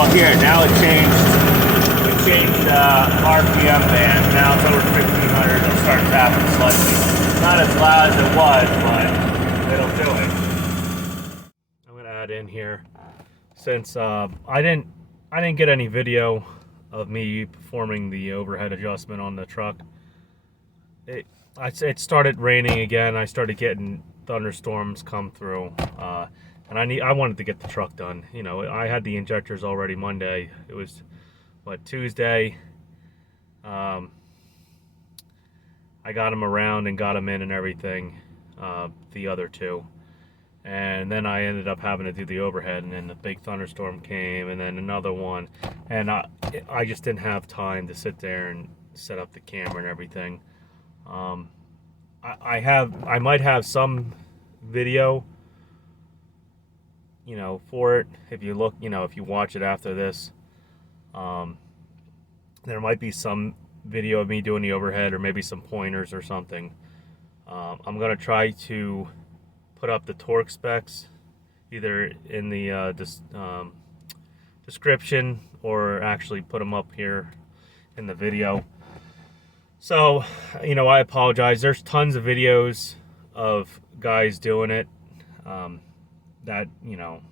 well, here, now it changed RPM band. Now it's over 1500. It'll start tapping slightly. Not as loud as it was, but it'll do it. I'm gonna add in here, since I didn't get any video of me performing the overhead adjustment on the truck. It started raining again. I started getting thunderstorms come through, and I wanted to get the truck done. You know, I had the injectors already Monday. It was what, Tuesday. I got them around and got them in and everything, the other two, and then I ended up having to do the overhead, and then the big thunderstorm came, and then another one, and I just didn't have time to sit there and set up the camera and everything. I might have some video, you know, for it. If you look, you know, if you watch it after this, there might be some video of me doing the overhead, or maybe some pointers or something. I'm gonna try to put up the torque specs either in the description, or actually put them up here in the video. So, you know, I apologize. There's tons of videos of guys doing it. That, you know,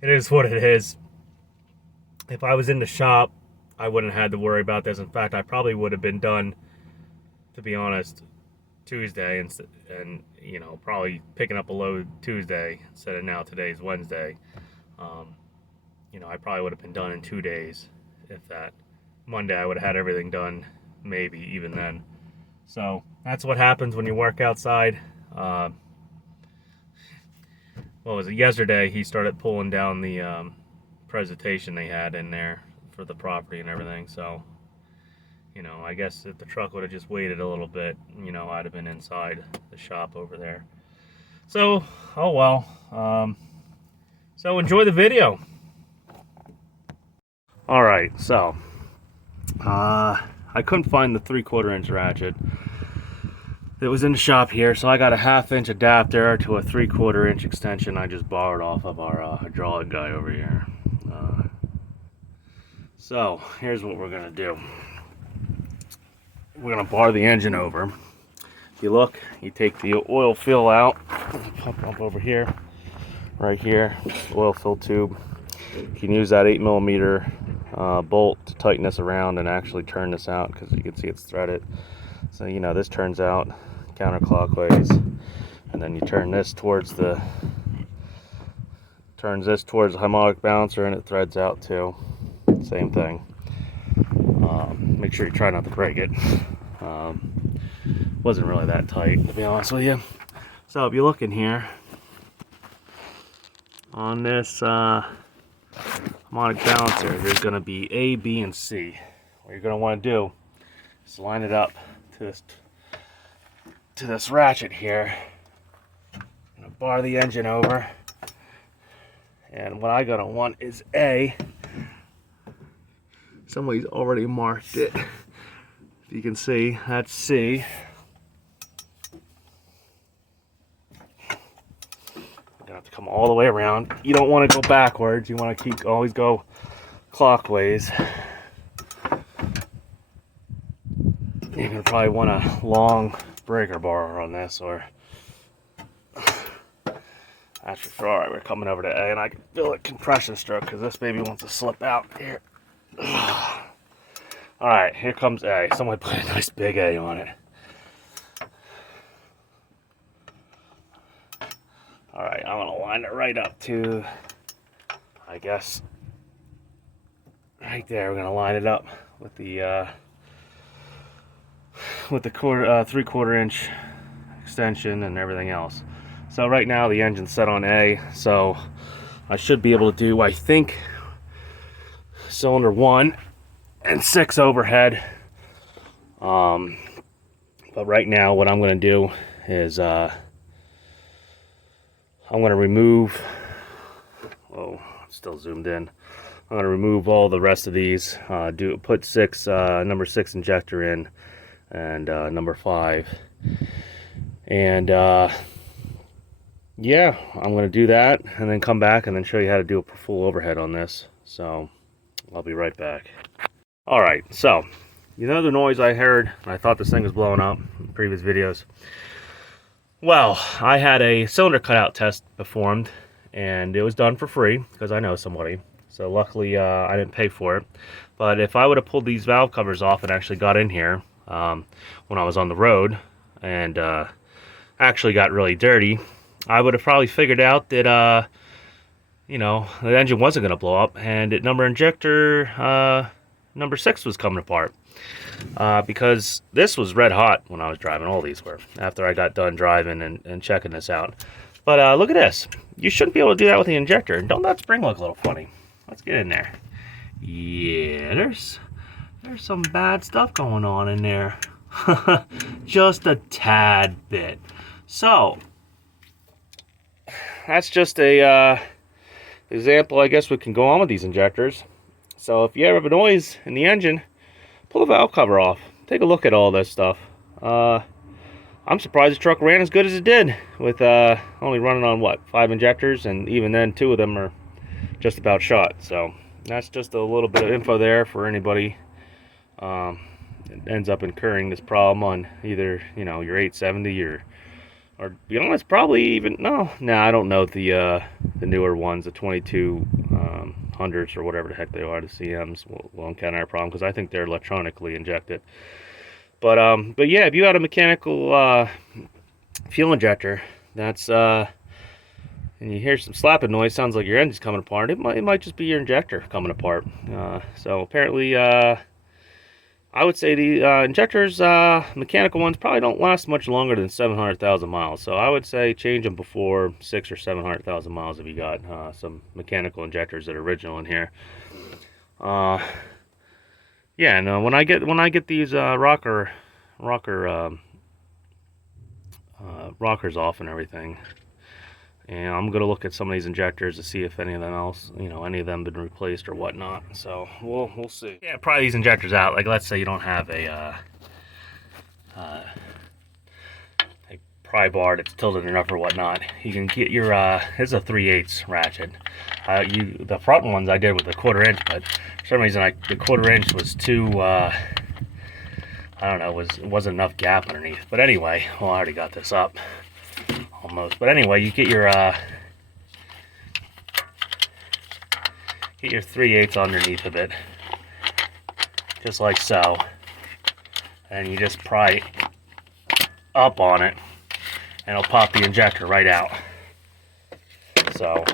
it is what it is. If I was in the shop, I wouldn't have had to worry about this. In fact, I probably would have been done, to be honest, Tuesday, and you know, probably picking up a load Tuesday instead of now today's Wednesday. You know, I probably would have been done in 2 days, if that. Monday, I would have had everything done, maybe even then. So that's what happens when you work outside. What was it? Yesterday, he started pulling down the presentation they had in there for the property and everything. So, you know, I guess if the truck would have just waited a little bit, you know, I'd have been inside the shop over there. So, oh well. So enjoy the video. All right, so I couldn't find the 3/4 inch ratchet. It was in the shop here, so I got a 1/2 inch adapter to a 3/4 inch extension I just borrowed off of our hydraulic guy over here. So here's what we're gonna do. We're gonna bar the engine over. If you look, you take the oil fill out, pump up over here, right here, oil fill tube. You can use that 8mm bolt to tighten this around and actually turn this out, because you can see it's threaded. So, you know, this turns out counterclockwise, and then you turn this towards the harmonic balancer, and it threads out too. Same thing. Make sure you try not to break it. Wasn't really that tight, to be honest with you. So if you look in here on this harmonic balancer, there's going to be A, B, and C. What you're going to want to do is line it up to this ratchet here. I'm going to bar the engine over, and what I'm going to want is A. Somebody's already marked it. If you can see, that's C. You're gonna have to come all the way around. You don't want to go backwards. You want to always go clockwise. You're gonna probably want a long breaker bar on this, or that's for sure. All right, we're coming over to A, and I can feel a compression stroke because this baby wants to slip out here. All right, here comes A. Someone put a nice big A on it. All right, I'm gonna line it right up to, I guess, right there. We're gonna line it up with the 3/4 inch extension and everything else. So right now the engine's set on A, so I should be able to do, I think, cylinder 1 and 6 overhead. But right now what I'm going to do is I'm going to remove, oh, it's still zoomed in. I'm going to remove all the rest of these, put number 6 injector in, and number 5, and yeah, I'm going to do that and then come back and then show you how to do a full overhead on this. So I'll be right back. All right, so you know the noise I heard? I thought this thing was blowing up in previous videos. Well, I had a cylinder cutout test performed, and it was done for free because I know somebody. So luckily, I didn't pay for it. But if I would have pulled these valve covers off and actually got in here when I was on the road and actually got really dirty, I would have probably figured out that you know, the engine wasn't going to blow up, and at injector number 6 was coming apart. Because this was red hot when I was driving. All these were after I got done driving and checking this out. But look at this. You shouldn't be able to do that with the injector. Don't that spring look a little funny? Let's get in there. Yeah, there's some bad stuff going on in there. Just a tad bit. So that's just a example, I guess, what can go on with these injectors. So if you ever have a noise in the engine, pull the valve cover off. Take a look at all this stuff. I'm surprised the truck ran as good as it did with only running on, what, 5 injectors, and even then 2 of them are just about shot. So that's just a little bit of info there for anybody that ends up incurring this problem on either, you know, your 870 or to be honest, probably even, no, I don't know the newer ones, the 2200s or whatever the heck they are, the CMs will encounter a problem because I think they're electronically injected. But yeah, if you had a mechanical fuel injector that's and you hear some slapping noise, sounds like your engine's coming apart, it might just be your injector coming apart. So apparently I would say the injectors, mechanical ones, probably don't last much longer than 700,000 miles. So I would say change them before 600,000 or 700,000 miles if you got some mechanical injectors that are original in here. Yeah, and when I get these rockers off and everything, and I'm gonna look at some of these injectors to see if any of them any of them been replaced or whatnot. So we'll see. Yeah, pry these injectors out. Like, let's say you don't have a pry bar that's tilted enough or whatnot. You can get your this is a 3/8 ratchet. The front ones I did with a 1/4 inch, but for some reason the 1/4 inch was too I don't know, wasn't enough gap underneath. But anyway, well, I already got this up almost. But anyway, you get your 3/8 underneath of it, just like so, and you just pry up on it, and it'll pop the injector right out. So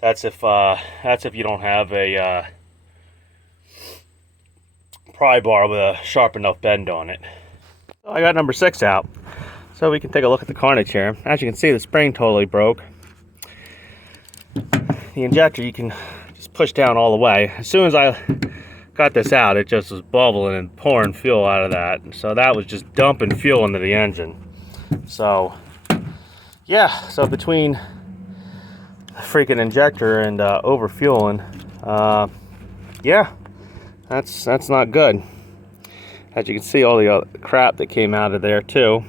that's if you don't have a pry bar with a sharp enough bend on it. So I got number 6 out, so we can take a look at the carnage here. As you can see, the spring totally broke. The injector you can just push down all the way. As soon as I got this out, it just was bubbling and pouring fuel out of that. So that was just dumping fuel into the engine. So yeah, so between the freaking injector and over fueling, yeah, that's not good. As you can see, all the crap that came out of there too.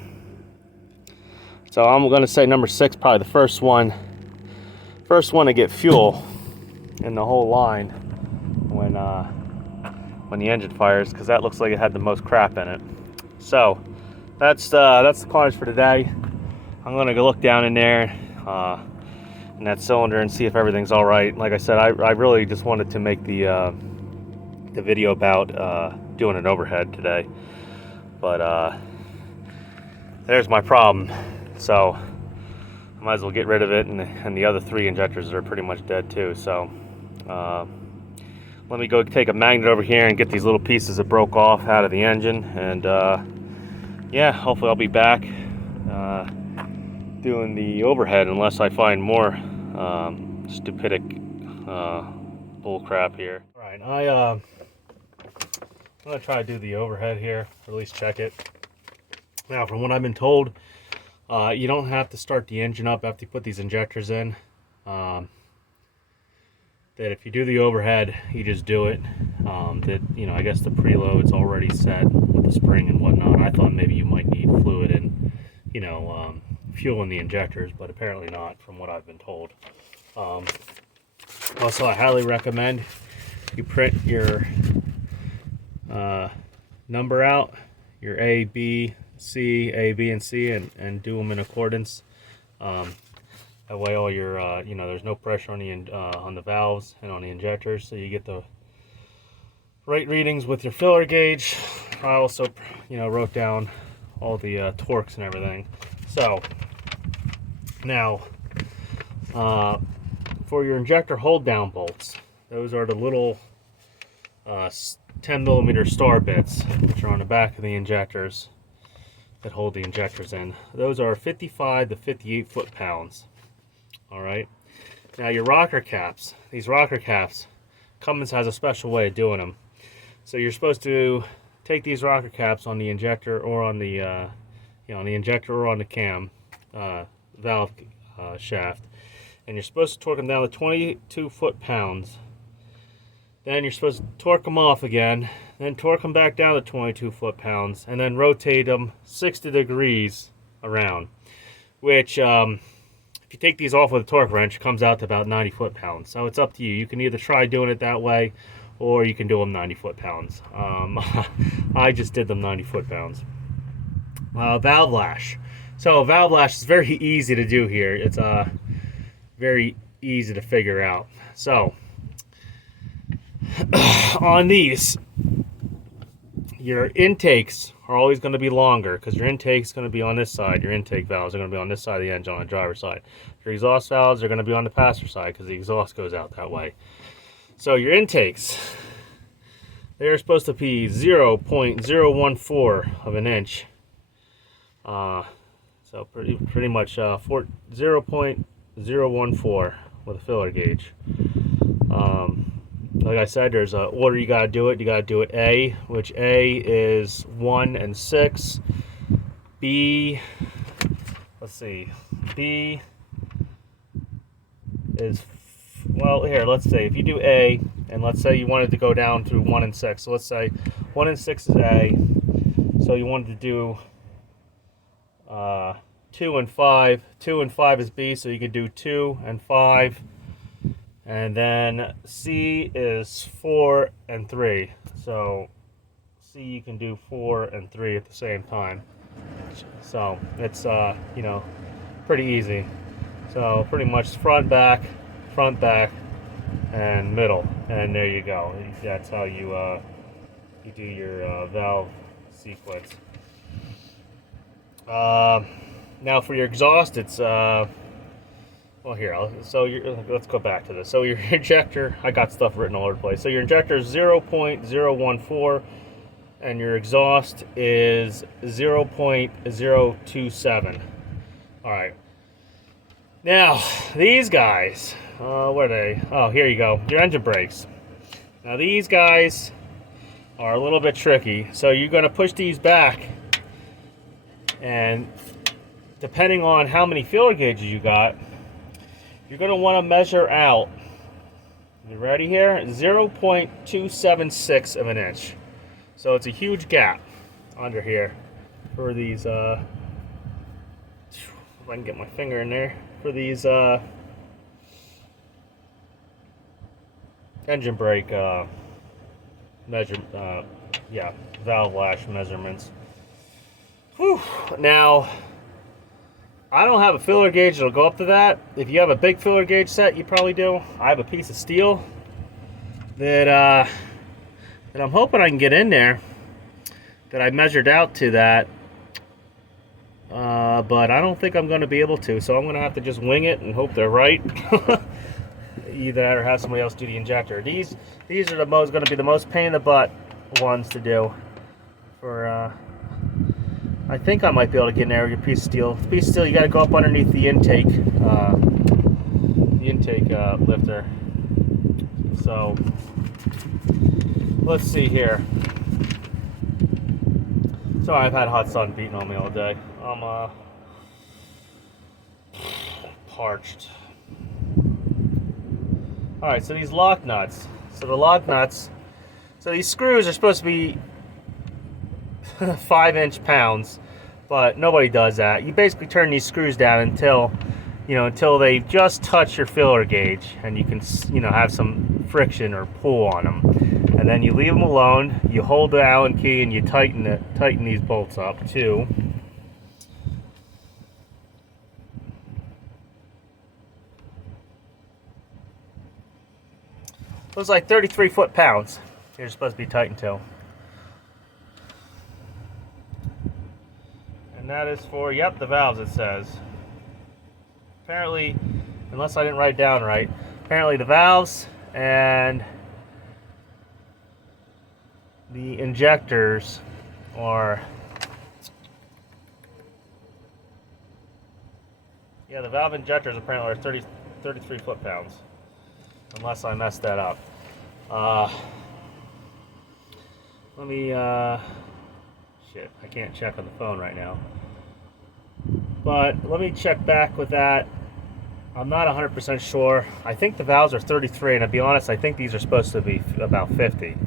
So I'm gonna say number 6, probably the first one to get fuel in the whole line when the engine fires, because that looks like it had the most crap in it. So that's the carnage for today. I'm gonna go look down in there in that cylinder and see if everything's all right. Like I said, I really just wanted to make the video about doing an overhead today, but there's my problem. So I might as well get rid of it, and the other 3 injectors are pretty much dead too. So let me go take a magnet over here and get these little pieces that broke off out of the engine, and yeah, hopefully I'll be back doing the overhead unless I find more stupidic bull crap here. All right, I'm gonna try to do the overhead here, or at least check it. Now, from what I've been told, you don't have to start the engine up after you put these injectors in. That if you do the overhead, you just do it. That, you know, I guess the preload's already set with the spring and whatnot. I thought maybe you might need fluid and, you know, fuel in the injectors, but apparently not, from what I've been told. Also, I highly recommend you print your number out, your A, B, C, A, B, and C, and do them in accordance. That way, all your there's no pressure on the valves and on the injectors, so you get the right readings with your filler gauge. I also, wrote down all the torques and everything. So now, for your injector hold down bolts, those are the little 10 millimeter star bits, which are on the back of the injectors that hold the injectors in. Those are 55 to 58 foot-pounds. All right. Now your rocker caps, these rocker caps, Cummins has a special way of doing them. So you're supposed to take these rocker caps on the injector or on the, on the injector or on the cam valve shaft, and you're supposed to torque them down to 22 foot-pounds. Then you're supposed to torque them off again, then torque them back down to 22 foot-pounds, and then rotate them 60 degrees around, which if you take these off with a torque wrench, it comes out to about 90 foot-pounds. So it's up to you. You can either try doing it that way, or you can do them 90 foot-pounds. I just did them 90 foot-pounds. Valve lash. So valve lash is very easy to do here. It's very easy to figure out. So on these, your intakes are always going to be longer because your intake's going to be on this side. Your intake valves are going to be on this side of the engine, on the driver's side. Your exhaust valves are going to be on the passenger side because the exhaust goes out that way. So your intakes, they're supposed to be 0.014 of an inch. So pretty much 0.014 with a filler gauge. Like I said, there's an order you got to do it. You got to do it A, which A is 1 and 6. B, let's see, B is, well, here, let's say if you do A, and let's say you wanted to go down through 1 and 6. So let's say 1 and 6 is A. So you wanted to do 2 and 5. 2 and 5 is B, so you could do 2 and 5. And then C is 4 and 3. So C, you can do 4 and 3 at the same time. So it's pretty easy. So pretty much front, back, and middle, and there you go. That's how you do your valve sequence. Now for your exhaust, it's well, here, let's go back to this. So your injector, I got stuff written all over the place. So your injector is 0.014, and your exhaust is 0.027. All right. Now, these guys, where are they? Oh, here you go. Your engine brakes. Now, these guys are a little bit tricky. So you're going to push these back, and depending on how many filler gauges you got, you're going to want to measure out, you ready here? 0.276 of an inch. So it's a huge gap under here for these, if I can get my finger in there, for these engine brake valve lash measurements. Whew. Now, I don't have a filler gauge that'll go up to that. If you have a big filler gauge set, you probably do. I have a piece of steel that I'm hoping I can get in there, that I measured out to that, but I don't think I'm going to be able to, so I'm going to have to just wing it and hope they're right. Either that or have somebody else do the injector. These are going to be the most pain in the butt ones to do. For I think I might be able to get in there with your piece of steel. The piece of steel, you got to go up underneath the intake lifter. So let's see here. Sorry, I've had hot sun beating on me all day. I'm parched. All right, so these lock nuts. So the lock nuts. So these screws are supposed to be 5-inch pounds, but nobody does that. You basically turn these screws down until, until they just touch your filler gauge, and you can, have some friction or pull on them. And then you leave them alone. You hold the Allen key and you tighten these bolts up too. Looks like 33 foot-pounds. You're supposed to be tightened to. And that is for, yep, the valves, it says. Apparently, unless I didn't write it down right, apparently the valves and the injectors are, yeah, the valve injectors apparently are 33 foot-pounds. Unless I messed that up. Let me, shit, I can't check on the phone right now. But let me check back with that. I'm not 100% sure. I think the valves are 33, and to be honest, I think these are supposed to be about 50.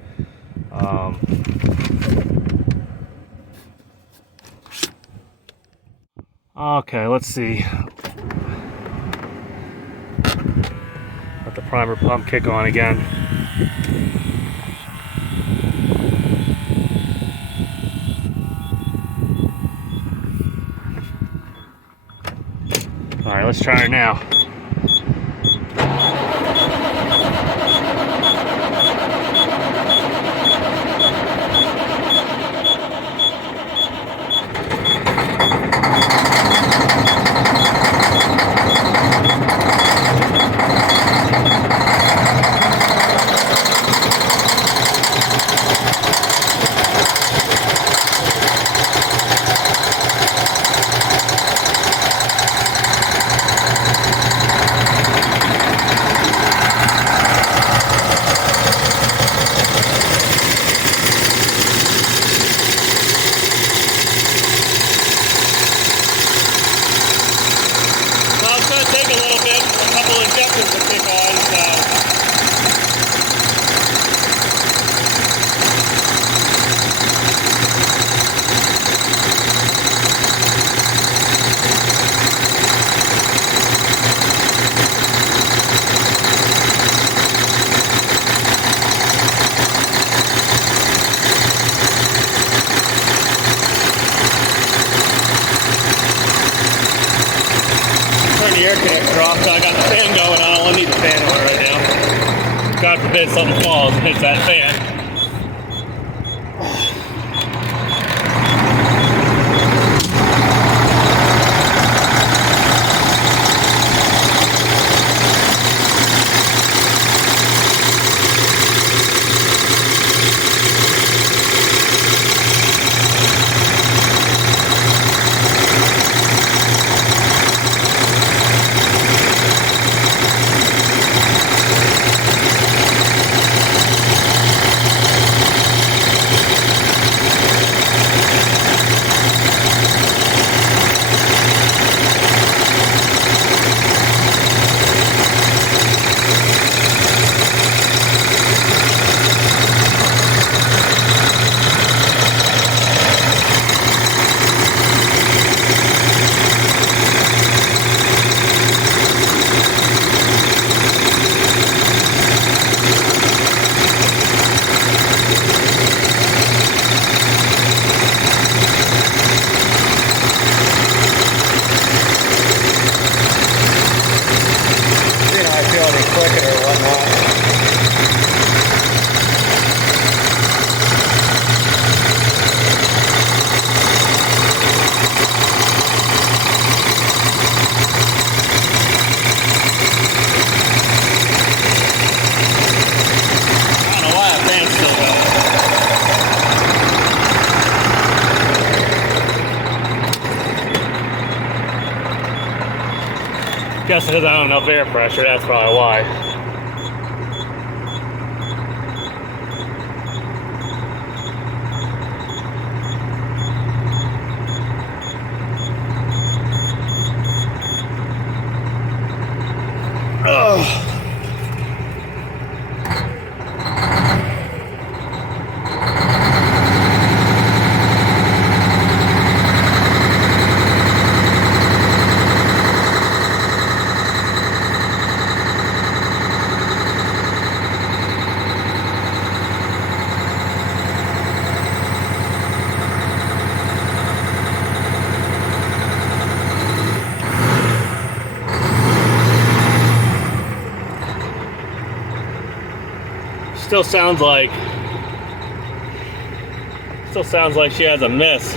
Okay, let's see. Let the primer pump kick on again. All right, let's try it now. The air connector off, so I got the fan going. I don't need the fan on right now. God forbid something falls and hits that fan. Guess it doesn't have enough air pressure, that's probably why. Still sounds like she has a miss.